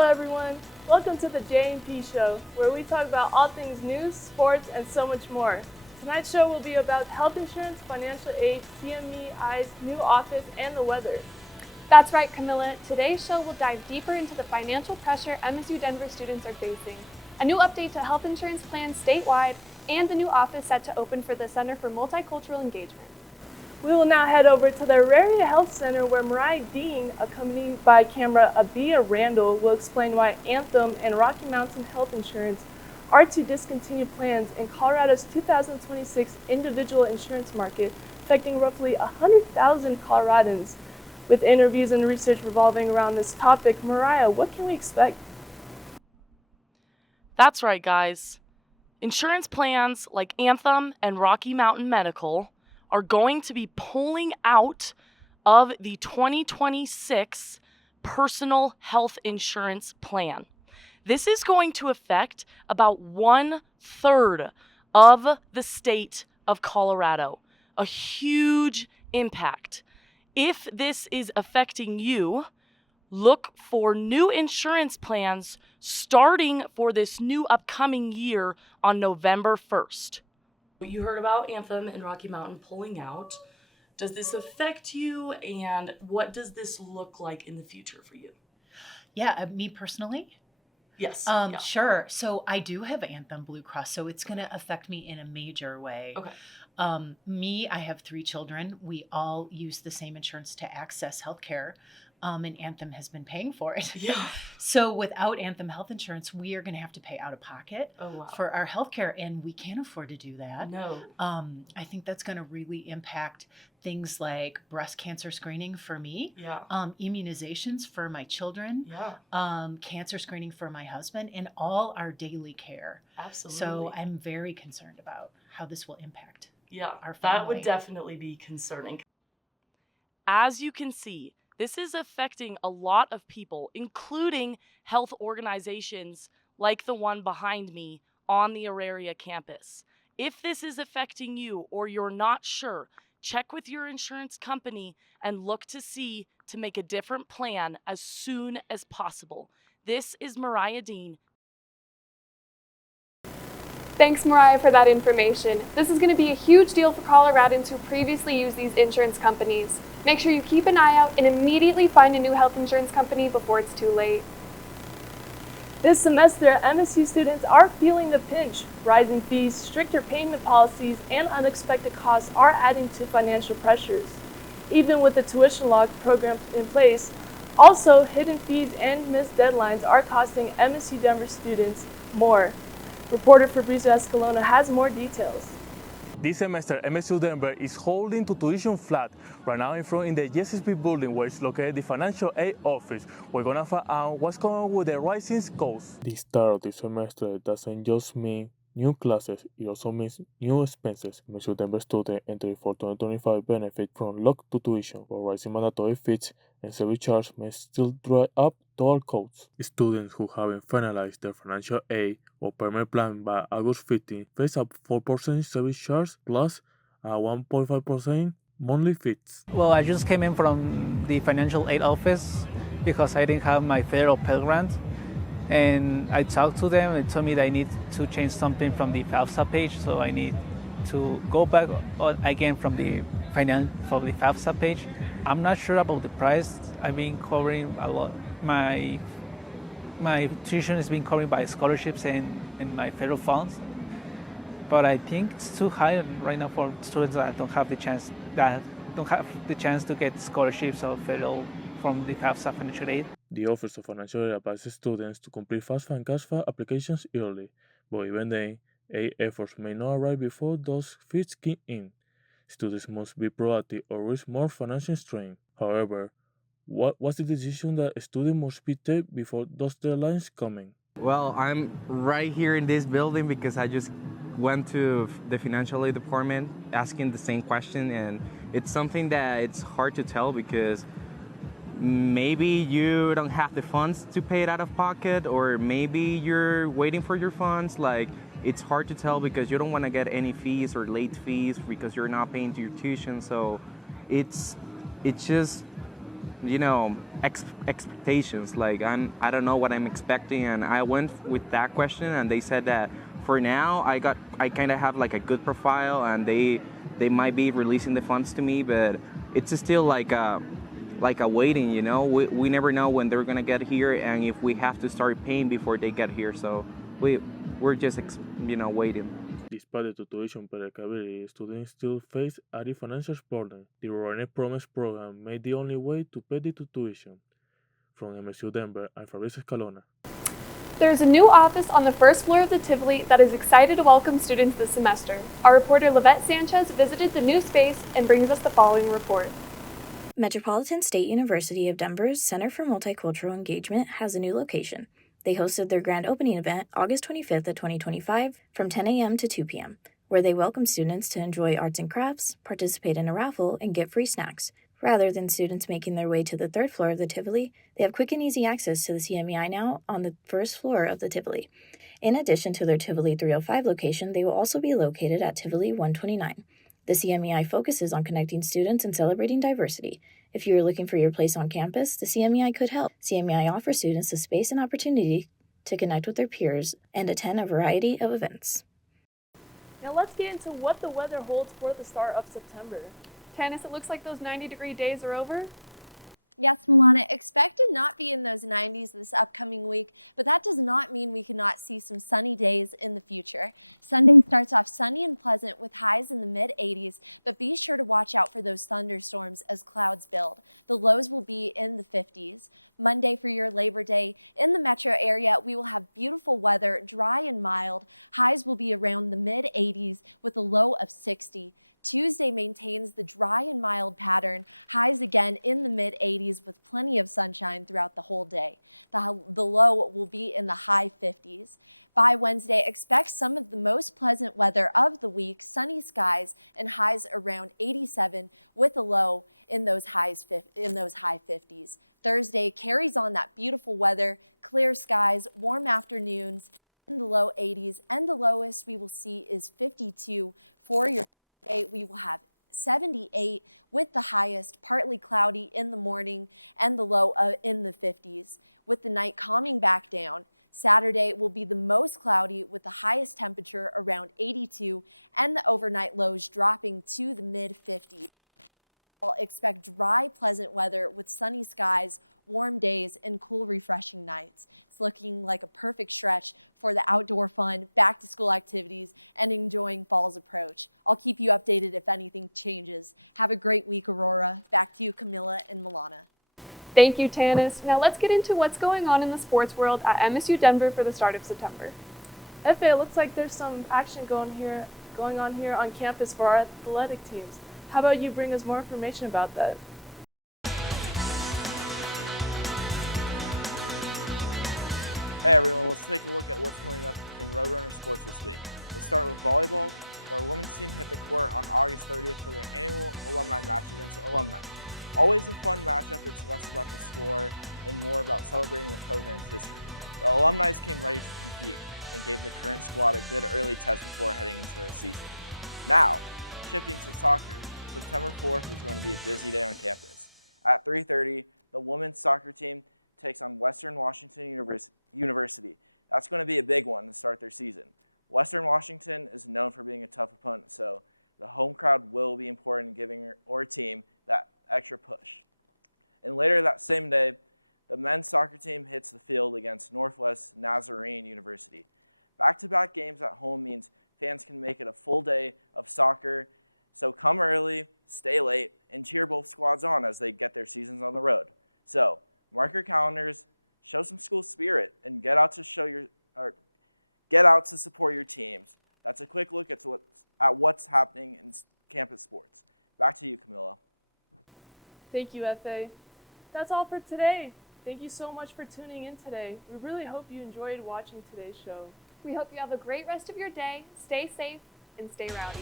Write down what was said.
Hello everyone, welcome to the J&P Show, where we talk about all things news, sports, and so much more. Tonight's show will be about health insurance, financial aid, CMEI's new office, and the weather. That's right, Camilla. Today's show will dive deeper into the financial pressure MSU Denver students are facing, a new update to health insurance plans statewide, and the new office set to open for the Center for Multicultural Engagement. We will now head over to the Auraria Health Center, where Mariah Dean, accompanied by camera Abia Randall, will explain why Anthem and Rocky Mountain Health Insurance are to discontinue plans in Colorado's 2026 individual insurance market, affecting roughly 100,000 Coloradans. With interviews and research revolving around this topic, Mariah, what can we expect? That's right, guys. Insurance plans like Anthem and Rocky Mountain Medical are going to be pulling out of the 2026 personal health insurance plan. This is going to affect about 1/3 of the state of Colorado, a huge impact. If this is affecting you, look for new insurance plans starting for this new upcoming year on November 1st. You heard about Anthem and Rocky Mountain pulling out. Does this affect you, and what does this look like in the future for you? Yeah, me personally? Yes. Sure. So I do have Anthem Blue Cross, so it's going to affect me in a major way. Okay. I have 3 children. We all use the same insurance to access healthcare, and Anthem has been paying for it. Yeah. So without Anthem health insurance, we are going to have to pay out of pocket for our healthcare, and we can't afford to do that. No. I think that's going to really impact things like breast cancer screening for me, immunizations for my children, cancer screening for my husband, and all our daily care. Absolutely. So I'm very concerned about how this will impact our family. That would definitely be concerning. As you can see, this is affecting a lot of people, including health organizations like the one behind me on the Auraria campus. If this is affecting you or you're not sure, check with your insurance company and look to see to make a different plan as soon as possible. This is Mariah Dean. Thanks, Mariah, for that information. This is going to be a huge deal for Coloradans who previously used these insurance companies. Make sure you keep an eye out and immediately find a new health insurance company before it's too late. This semester, MSU students are feeling the pinch. Rising fees, stricter payment policies, and unexpected costs are adding to financial pressures. Even with the tuition lock program in place, also hidden fees and missed deadlines are costing MSU Denver students more. Reporter Fabrizio Escalona has more details. This semester, MSU Denver is holding to tuition flat right now in the GSSP building, where it's located the financial aid office. We're gonna find out what's going on with the rising costs. The start of the semester doesn't just mean new classes, it also means new expenses. MSU Denver students entering for 2025 benefit from locked to tuition, but rising mandatory fees and service charge may still drive up total costs. Students who haven't finalized their financial aid or payment plan by August 15 face a 4% service charge plus a 1.5% monthly fees. Well, I just came in from the financial aid office because I didn't have my federal Pell Grant. And I talked to them and told me that I need to change something from the FAFSA page, so I need to go back again from the FAFSA page. I'm not sure about the price. I've been covering a lot. My tuition is being covered by scholarships and my federal funds, but I think it's too high right now for students that don't have the chance to get scholarships or federal from the FAFSA financial aid. The Office of Financial Aid advises students to complete FAFSA and CASFA applications early, but even then, aid efforts may not arrive before those fees kick in. Students must be proactive or risk more financial strain. However, what's the decision that a student must be take before those deadlines coming? Well, I'm right here in this building because I just went to the financial aid department asking the same question, and it's something that it's hard to tell because maybe you don't have the funds to pay it out of pocket, or maybe you're waiting for your funds. Like, it's hard to tell because you don't want to get any fees or late fees because you're not paying your tuition. So it's just expectations. Like I don't know what I'm expecting, and I went with that question, and they said that for now I kind of have like a good profile, and they might be releasing the funds to me, but it's still like a waiting. We never know when they're gonna get here, and if we have to start paying before they get here. So we're just waiting. Despite the tuition predictability, students still face added financial burden. The Rorene Promise program made the only way to pay the tuition. From MSU Denver, I'm Fabricio Escalona. There's a new office on the first floor of the Tivoli that is excited to welcome students this semester. Our reporter Livette Sanchez visited the new space and brings us the following report. Metropolitan State University of Denver's Center for Multicultural Engagement has a new location. They hosted their grand opening event August 25th of 2025 from 10 a.m. to 2 p.m., where they welcome students to enjoy arts and crafts, participate in a raffle, and get free snacks. Rather than students making their way to the third floor of the Tivoli, they have quick and easy access to the CMEI now on the first floor of the Tivoli. In addition to their Tivoli 305 location, they will also be located at Tivoli 129. The CMEI focuses on connecting students and celebrating diversity. If you are looking for your place on campus, the CMEI could help. CMEI offers students the space and opportunity to connect with their peers and attend a variety of events. Now let's get into what the weather holds for the start of September. Tannis, it looks like those 90-degree days are over. Yes, Milana, expect to not be in those 90s this upcoming week, but that does not mean we cannot see some sunny days in the future. Sunday starts off sunny and pleasant with highs in the mid-80s, but be sure to watch out for those thunderstorms as clouds build. The lows will be in the 50s. Monday for your Labor Day, in the metro area, we will have beautiful weather, dry and mild. Highs will be around the mid-80s with a low of 60. Tuesday maintains the dry and mild pattern, highs again in the mid-80s with plenty of sunshine throughout the whole day. The low will be in the high 50s. By Wednesday, expect some of the most pleasant weather of the week, sunny skies and highs around 87 with a low in those high 50s. Thursday carries on that beautiful weather, clear skies, warm afternoons in the low 80s, and the lowest we will see is 52 for your day. We will have 78 with the highest partly cloudy in the morning and the low in the 50s. With the night calming back down, Saturday will be the most cloudy with the highest temperature around 82 and the overnight lows dropping to the mid-50s. I'll expect dry, pleasant weather with sunny skies, warm days, and cool, refreshing nights. It's looking like a perfect stretch for the outdoor fun, back-to-school activities, and enjoying fall's approach. I'll keep you updated if anything changes. Have a great week, Aurora. Back to you, Camilla and Milana. Thank you, Tannis. Now let's get into what's going on in the sports world at MSU Denver for the start of September. Efe, it looks like there's some action going on here on campus for our athletic teams. How about you bring us more information about that? Hey everyone, let's take a look at what's coming up in Roadrunner sports this week. We'll start with volleyball, where our women's team hit the court on August 30th for their annual alumni match against alumni. Always a fun matchup, it's less about the score and more about celebrating the program's history. The alumni came ready to compete and gave the current squad a good early test before heading into the season. Now, shifting to soccer, September 4th is going to be a busy day on campus. At 3:30, the women's soccer team takes on Western Washington University. That's going to be a big one to start their season. Western Washington is known for being a tough opponent, so the home crowd will be important in giving our team that extra push. And later that same day, the men's soccer team hits the field against Northwest Nazarene University. Back-to-back games at home means fans can make it a full day of soccer, so come early, stay late, and cheer both squads on as they get their seasons on the road. So, mark your calendars, show some school spirit, and get out to support your teams. That's a quick look at what's happening in campus sports. Back to you, Camilla. Thank you, Efe. That's all for today. Thank you so much for tuning in today. We really hope you enjoyed watching today's show. We hope you have a great rest of your day. Stay safe and stay rowdy.